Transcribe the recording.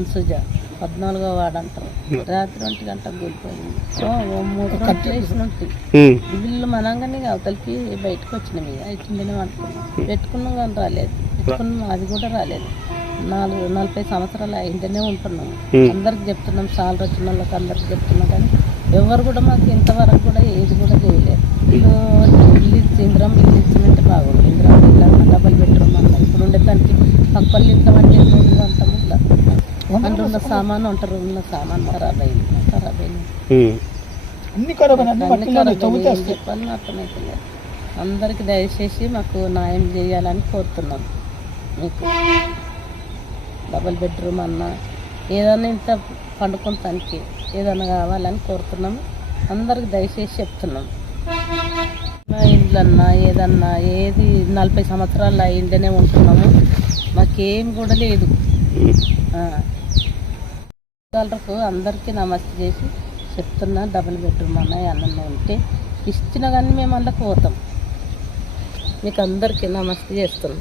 అన్సుజ పద్నాలుగో వాడు అంటారు రాత్రి ఒంటి గంటకు కూలిపోయింది. మూడు వేసినట్టు. ఉమ్. ఇల్లు మనంగానే అవతలకి బయటకు వచ్చినాం ఇక అయితుండేనే అనుకున్నాం పెట్టుకున్నాం కానీ రాలేదు. పెట్టుకున్నాం అది కూడా రాలేదు. నాలుగు నలభై సంవత్సరాలు అయింటనే ఉంటున్నాం. అందరికి చెప్తున్నాం చాలా వచ్చిన వాళ్ళకి అందరికి చెప్తున్నాం కానీ ఎవరు కూడా మాకు ఇంతవరకు కూడా ఏది కూడా చేయలేదు. ఇల్లు ఇచ్చి ఇంద్రం ఇల్లు ఇచ్చినట్టే బాగుంది. ఇంద్రం ఇల్లు డబల్ బెడ్రూమ్ అన్నారు ఇప్పుడు ఉండేదానికి పక్కల ఇంట్లో అంటే రోజులు అంటాము ఇట్లా అంటే ఉన్న సామాన్ ఉంటారు ఉన్న సామాన్ ఖరాబ్ అయింది ఖరాబ్ అయింది. అన్ని అర్థమవుతలేదు అందరికి దయచేసి మాకు న్యాయం చేయాలని కోరుతున్నాం. మీకు డబుల్ బెడ్రూమ్ అన్న ఏదైనా ఇంత పండుకుంటానికి ఏదైనా కావాలని కోరుతున్నాము అందరికి దయచేసి చెప్తున్నాం. మా ఇండ్లన్నా ఏదన్నా ఏది నలభై సంవత్సరాలు ఇంటనే ఉంటున్నాము. మాకేం కూడా లేదు. ఆ. వాళ్ళకు అందరికీ నమస్తే చేసి చెప్తున్నా డబుల్ బెడ్రూమ్ అన్నయ్య అన్న ఉంటే ఇచ్చిన కానీ మేము అందుకు పోతాం. మీకు అందరికీ నమస్తే చేస్తున్నాం.